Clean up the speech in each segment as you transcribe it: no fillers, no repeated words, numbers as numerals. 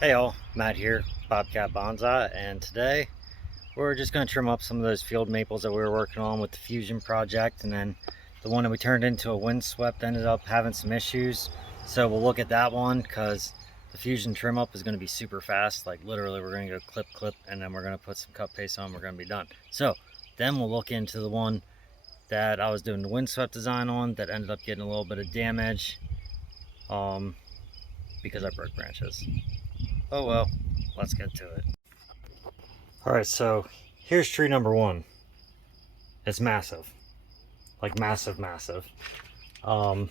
Hey all, Matt here, Bobcat Bonsai, and today we're just going to trim up some of those field maples that we were working on with the Fusion project, and then the one that we turned into a windswept ended up having some issues. So we'll look at that one because the Fusion trim up is going to be super fast. Like literally we're going to go clip, and then we're going to put some cut paste on, we're going to be done. So then we'll look into the one that I was doing the windswept design on that ended up getting a little bit of damage because I broke branches. Oh well, let's get to it. Alright, so here's tree number one. It's massive. Like massive, massive. Um,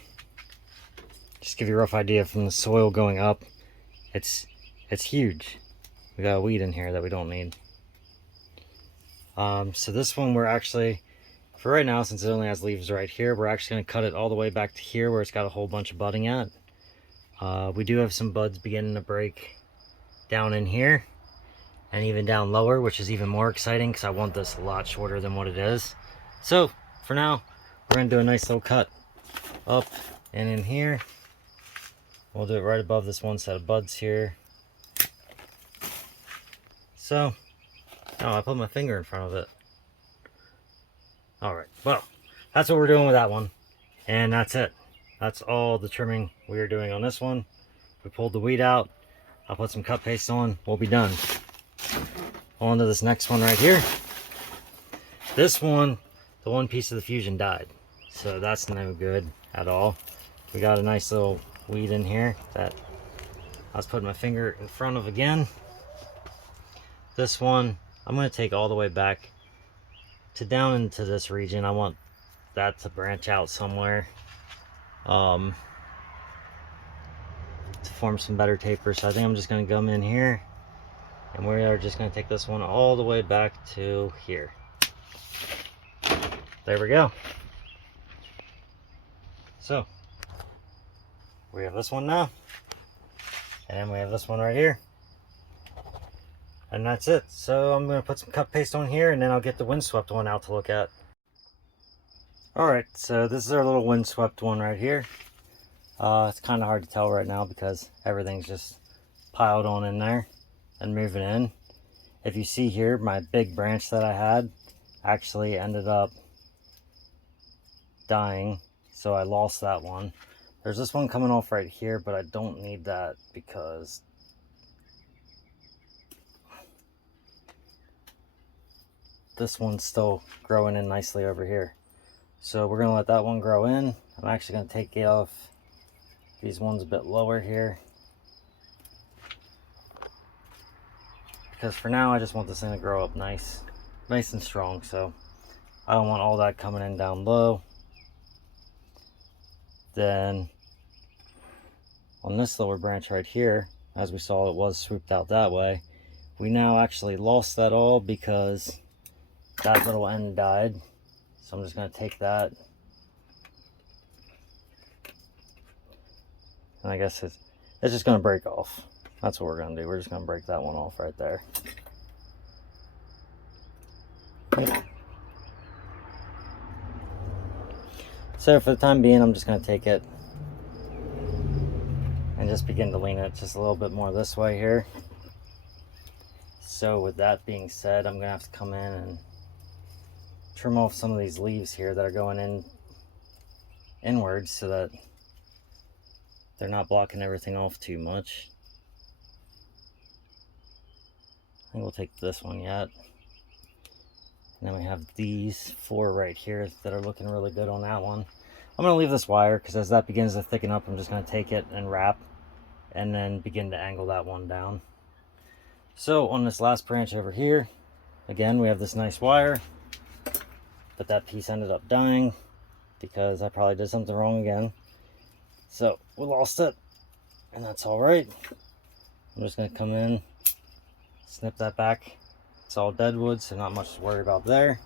just give you a rough idea from the soil going up. It's huge. We got a weed in here that we don't need. So this one we're actually, for right now, since it only has leaves right here, we're actually going to cut it all the way back to here where it's got a whole bunch of budding at. We do have some buds beginning to break down in here and even down lower, which is even more exciting because I want this a lot shorter than what it is. So for now, we're going to do a nice little cut up and in here. We'll do it right above this one set of buds here. So, oh, I put my finger in front of it. Alright, well, that's what we're doing with that one. And that's it. That's all the trimming we are doing on this one. We pulled the weed out. I'll put some cut paste on. We'll be done. On to this next one right here. This one, the one piece of the Fusion died. So that's no good at all. We got a nice little weed in here that I was putting my finger in front of again. This one, I'm going to take all the way back to down into this region. I want that to branch out somewhere to form some better tapers. So I think I'm just going to come in here and we are just going to take this one all the way back to here. There we go. So we have this one now, and we have this one right here, and that's it. So I'm going to put some cut paste on here, and then I'll get the windswept one out to look at. Alright, so this is our little windswept one right here. It's kind of hard to tell right now because everything's just piled on in there and moving in. If you see here, my big branch that I had actually ended up dying, so I lost that one. There's this one coming off right here, but I don't need that because this one's still growing in nicely over here. So we're going to let that one grow in. I'm actually going to take off these ones a bit lower here, because for now I just want this thing to grow up nice and strong. So I don't want all that coming in down low. Then on this lower branch right here, as we saw, it was swooped out that way. We now actually lost that all because that little end died. So I'm just going to take that, and I guess it's just going to break off. That's what we're going to do. We're just going to break that one off right there. So for the time being, I'm just going to take it and just begin to lean it just a little bit more this way here. So with that being said, I'm going to have to come in and trim off some of these leaves here that are going in inwards so that they're not blocking everything off too much. I think we'll take this one yet. And then we have these four right here that are looking really good on that one. I'm going to leave this wire because as that begins to thicken up, I'm just going to take it and wrap and then begin to angle that one down. So on this last branch over here, again, we have this nice wire, but that piece ended up dying because I probably did something wrong again. So we lost it, and that's all right. I'm just going to come in, snip that back. It's all dead wood, so not much to worry about there.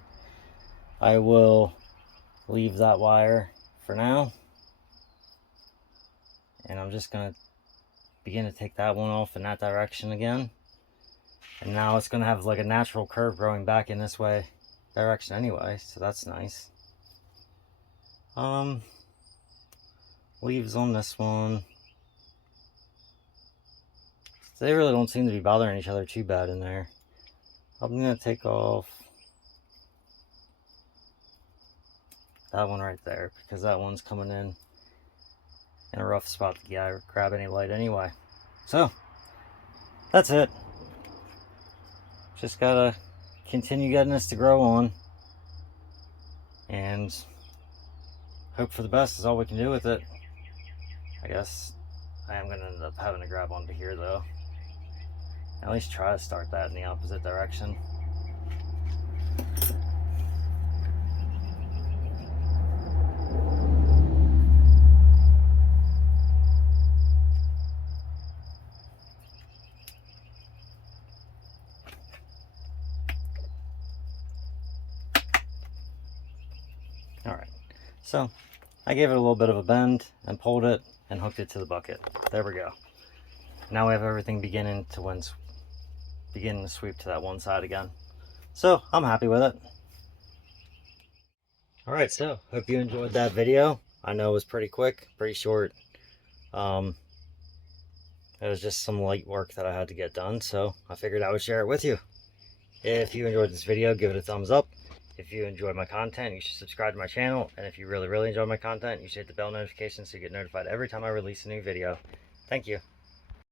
I will leave that wire for now, and I'm just going to begin to take that one off in that direction again. And now it's going to have like a natural curve growing back in this way direction anyway, so that's nice. Leaves on this one. So they really don't seem to be bothering each other too bad in there. I'm going to take off that one right there, because that one's coming in a rough spot to grab any light anyway. So that's it. Just gotta continue getting this to grow on, and hope for the best is all we can do with it. I guess I am gonna end up having to grab onto here though. At least try to start that in the opposite direction. Alright, so I gave it a little bit of a bend and pulled it and hooked it to the bucket. There we go. Now we have everything beginning to sweep to that one side again. So I'm happy with it. Alright, so hope you enjoyed that video. I know it was pretty quick, pretty short. It was just some light work that I had to get done, so I figured I would share it with you. If you enjoyed this video, give it a thumbs up. If you enjoyed my content, you should subscribe to my channel. And if you really enjoy my content, you should hit the bell notification so you get notified every time I release a new video. Thank you.